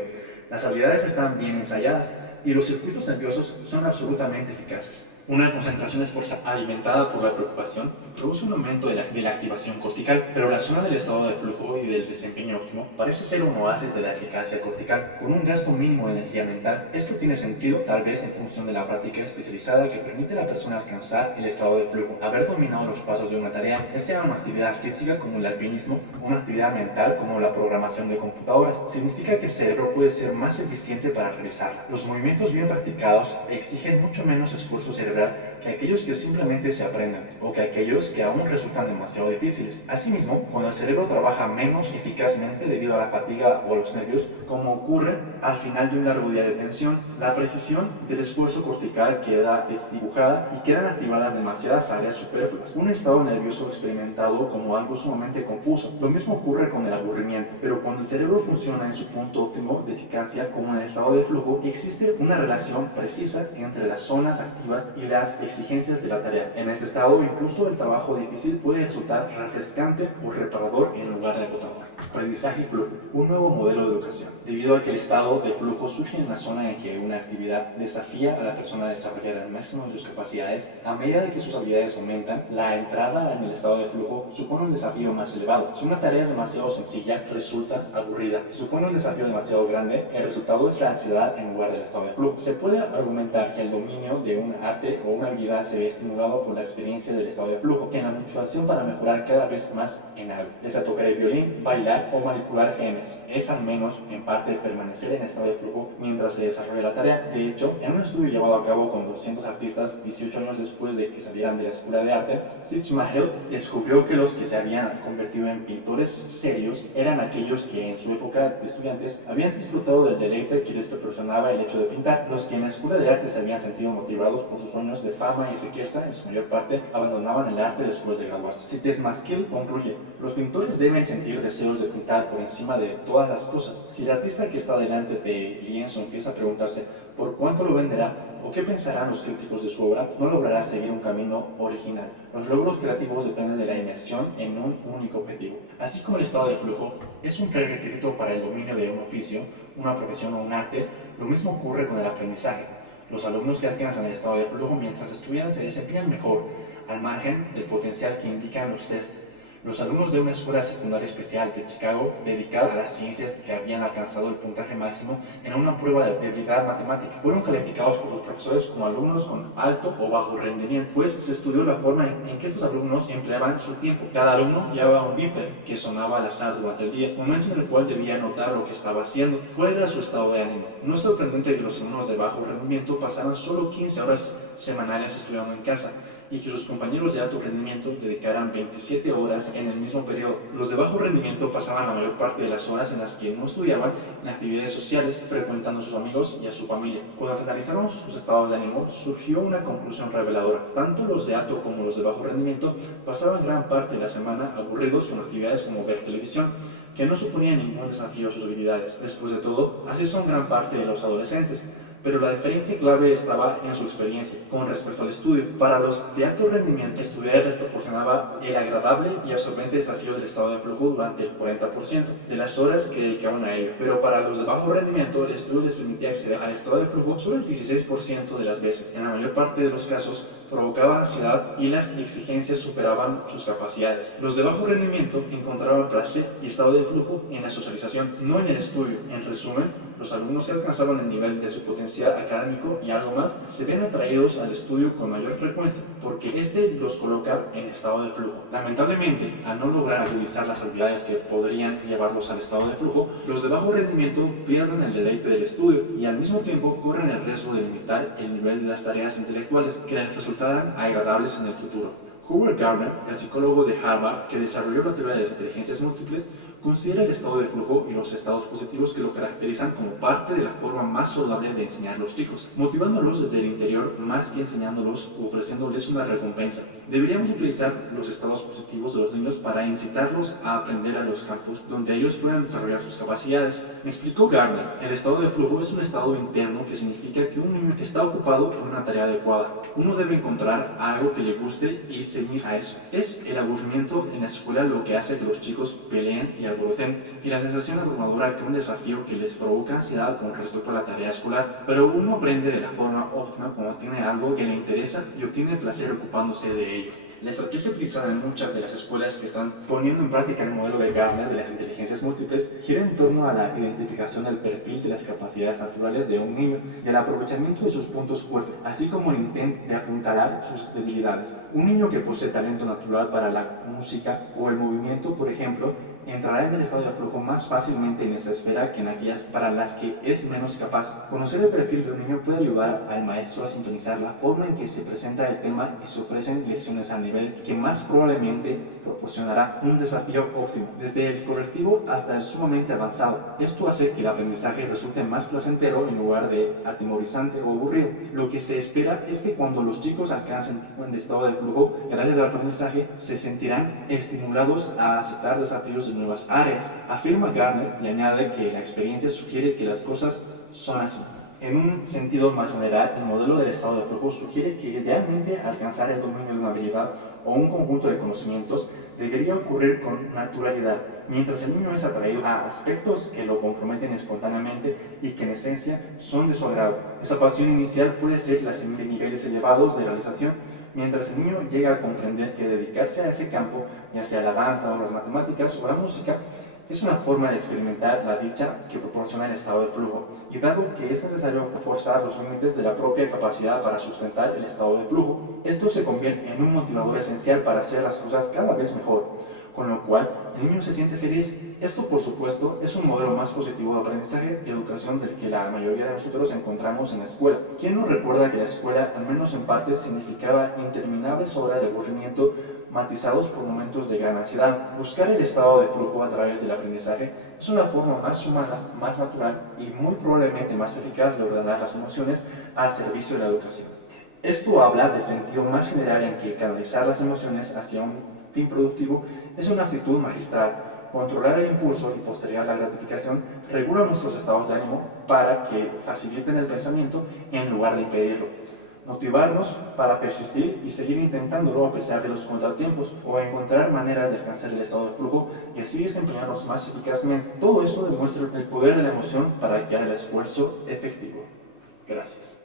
Las habilidades están bien ensayadas y los circuitos nerviosos son absolutamente eficaces. Una concentración esforzada alimentada por la preocupación produce un aumento de la activación cortical, pero la zona del estado de flujo y del desempeño óptimo parece ser un oasis de la eficacia cortical, con un gasto mínimo de energía mental. Esto tiene sentido tal vez en función de la práctica especializada que permite a la persona alcanzar el estado de flujo. Haber dominado los pasos de una tarea, ya sea una actividad física como el alpinismo, o una actividad mental como la programación de computadoras, significa que el cerebro puede ser más eficiente para realizarla. Los movimientos bien practicados exigen mucho menos esfuerzo cerebral que aquellos que simplemente se aprenden o que aquellos que aún resultan demasiado difíciles. Asimismo, cuando el cerebro trabaja menos eficazmente debido a la fatiga o a los nervios, como ocurre al final de un largo día de tensión, la precisión del esfuerzo cortical queda desdibujada y quedan activadas demasiadas áreas superfluas. Un estado nervioso experimentado como algo sumamente confuso. Lo mismo ocurre con el aburrimiento, pero cuando el cerebro funciona en su punto óptimo de eficacia como en el estado de flujo, existe una relación precisa entre las zonas activas y las exigencias de la tarea. En este estado, incluso el trabajo difícil puede resultar refrescante o reparador en lugar de agotador. Aprendizaje y flujo, un nuevo modelo de educación. Debido a que el estado de flujo surge en la zona en que una actividad desafía a la persona a desarrollar al máximo de sus capacidades, a medida de que sus habilidades aumentan, la entrada en el estado de flujo supone un desafío más elevado. Si una tarea es demasiado sencilla, resulta aburrida. Si supone un desafío demasiado grande, el resultado es la ansiedad en lugar del estado de flujo. Se puede argumentar que el dominio de un arte o una habilidad se ve estimulado por la experiencia del estado de flujo, que en la motivación para mejorar cada vez más en algo, ya sea tocar el violín, bailar o manipular genes. Es al menos en parte permanecer en estado de flujo mientras se desarrolla la tarea. De hecho, en un estudio llevado a cabo con 200 artistas 18 años después de que salieran de la escuela de arte, Sitzmahel descubrió que los que se habían convertido en pintores serios eran aquellos que en su época de estudiantes habían disfrutado del deleite que les proporcionaba el hecho de pintar. Los que en la escuela de arte se habían sentido motivados por sus sueños de fama y riqueza, en su mayor parte abandonaban el arte después de graduarse. Sitzmahel concluye: los pintores deben sentir deseos de pintar por encima de todas las cosas. Si el artista que está delante del lienzo empieza a preguntarse por cuánto lo venderá o qué pensarán los críticos de su obra, no logrará seguir un camino original. Los logros creativos dependen de la inmersión en un único objetivo. Así como el estado de flujo es un prerequisito para el dominio de un oficio, una profesión o un arte, lo mismo ocurre con el aprendizaje. Los alumnos que alcanzan el estado de flujo mientras estudian se desempeñan mejor, al margen del potencial que indican los tests. Los alumnos de una escuela secundaria especial de Chicago, dedicada a las ciencias que habían alcanzado el puntaje máximo en una prueba de habilidad matemática, fueron calificados por los profesores como alumnos con alto o bajo rendimiento, pues se estudió la forma en que estos alumnos empleaban su tiempo. Cada alumno llevaba un beeper que sonaba al azar durante el día, momento en el cual debía notar lo que estaba haciendo, cuál era su estado de ánimo. No es sorprendente que los alumnos de bajo rendimiento pasaran solo 15 horas semanales estudiando en casa, y que sus compañeros de alto rendimiento dedicaran 27 horas en el mismo periodo. Los de bajo rendimiento pasaban la mayor parte de las horas en las que no estudiaban en actividades sociales, frecuentando a sus amigos y a su familia. Cuando se analizaron sus estados de ánimo, surgió una conclusión reveladora. Tanto los de alto como los de bajo rendimiento pasaban gran parte de la semana aburridos con actividades como ver televisión, que no suponían ningún desafío a sus habilidades. Después de todo, así son gran parte de los adolescentes. pero la diferencia clave estaba en su experiencia con respecto al estudio. Para los de alto rendimiento, estudiar les proporcionaba el agradable y absorbente desafío del estado de flujo durante el 40% de las horas que dedicaban a ello, pero para los de bajo rendimiento, el estudio les permitía acceder al estado de flujo solo el 16% de las veces. En la mayor parte de los casos, provocaba ansiedad y las exigencias superaban sus capacidades. Los de bajo rendimiento encontraban placer y estado de flujo en la socialización, no en el estudio. En resumen, los alumnos que alcanzaban el nivel de su potencial académico y algo más se ven atraídos al estudio con mayor frecuencia porque este los coloca en estado de flujo. Lamentablemente, al no lograr utilizar las habilidades que podrían llevarlos al estado de flujo, los de bajo rendimiento pierden el deleite del estudio y al mismo tiempo corren el riesgo de limitar el nivel de las tareas intelectuales que les resultaran agradables en el futuro. Howard Gardner, el psicólogo de Harvard que desarrolló la teoría de las inteligencias múltiples, considera el estado de flujo y los estados positivos que lo caracterizan como parte de la forma más saludable de enseñar a los chicos, motivándolos desde el interior más que enseñándolos o ofreciéndoles una recompensa. Deberíamos utilizar los estados positivos de los niños para incitarlos a aprender a los campos donde ellos puedan desarrollar sus capacidades. Me explicó Gardner, el estado de flujo es un estado interno que significa que un niño está ocupado por una tarea adecuada. Uno debe encontrar algo que le guste y seguir a eso. Es el aburrimiento en la escuela lo que hace que los chicos peleen y alboroten, y la sensación abrumadora que un desafío que les provoca ansiedad con respecto a la tarea escolar, pero uno aprende de la forma óptima cuando tiene algo que le interesa y obtiene placer ocupándose de ello. La estrategia utilizada en muchas de las escuelas que están poniendo en práctica el modelo de Gardner de las inteligencias múltiples gira en torno a la identificación del perfil de las capacidades naturales de un niño y el aprovechamiento de sus puntos fuertes, así como el intento de apuntalar sus debilidades. Un niño que posee talento natural para la música o el movimiento, por ejemplo, entrará en el estado de flujo más fácilmente en esa esfera que en aquellas para las que es menos capaz. Conocer el perfil de un niño puede ayudar al maestro a sintonizar la forma en que se presenta el tema y se ofrecen lecciones al nivel que más probablemente proporcionará un desafío óptimo, desde el correctivo hasta el sumamente avanzado. Esto hace que el aprendizaje resulte más placentero en lugar de atemorizante o aburrido. Lo que se espera es que cuando los chicos alcancen un estado de flujo, gracias al aprendizaje, se sentirán estimulados a aceptar desafíos de nuevas áreas. Afirma Gardner y añade que la experiencia sugiere que las cosas son así. En un sentido más general, el modelo del estado de flujo sugiere que idealmente alcanzar el dominio de una habilidad o un conjunto de conocimientos debería ocurrir con naturalidad, mientras el niño es atraído a aspectos que lo comprometen espontáneamente y que en esencia son de su agrado. Esa pasión inicial puede ser la semilla de niveles elevados de realización, mientras el niño llega a comprender que dedicarse a ese campo, ya sea la danza o las matemáticas o la música, es una forma de experimentar la dicha que proporciona el estado de flujo, y dado que es necesario forzar los límites de la propia capacidad para sustentar el estado de flujo, esto se convierte en un motivador esencial para hacer las cosas cada vez mejor, con lo cual el niño se siente feliz. Esto, por supuesto, es un modelo más positivo de aprendizaje y educación del que la mayoría de nosotros encontramos en la escuela. ¿Quién no recuerda que la escuela, al menos en parte, significaba interminables horas de aburrimiento matizados por momentos de gran ansiedad? Buscar el estado de flujo a través del aprendizaje es una forma más humana, más natural y muy probablemente más eficaz de ordenar las emociones al servicio de la educación. Esto habla del sentido más general en que canalizar las emociones hacia un fin productivo es una actitud magistral. Controlar el impulso y postergar la gratificación regula nuestros estados de ánimo para que faciliten el pensamiento en lugar de impedirlo. Motivarnos para persistir y seguir intentándolo a pesar de los contratiempos, o encontrar maneras de alcanzar el estado de flujo y así desempeñarnos más eficazmente. Todo esto demuestra el poder de la emoción para guiar el esfuerzo efectivo. Gracias.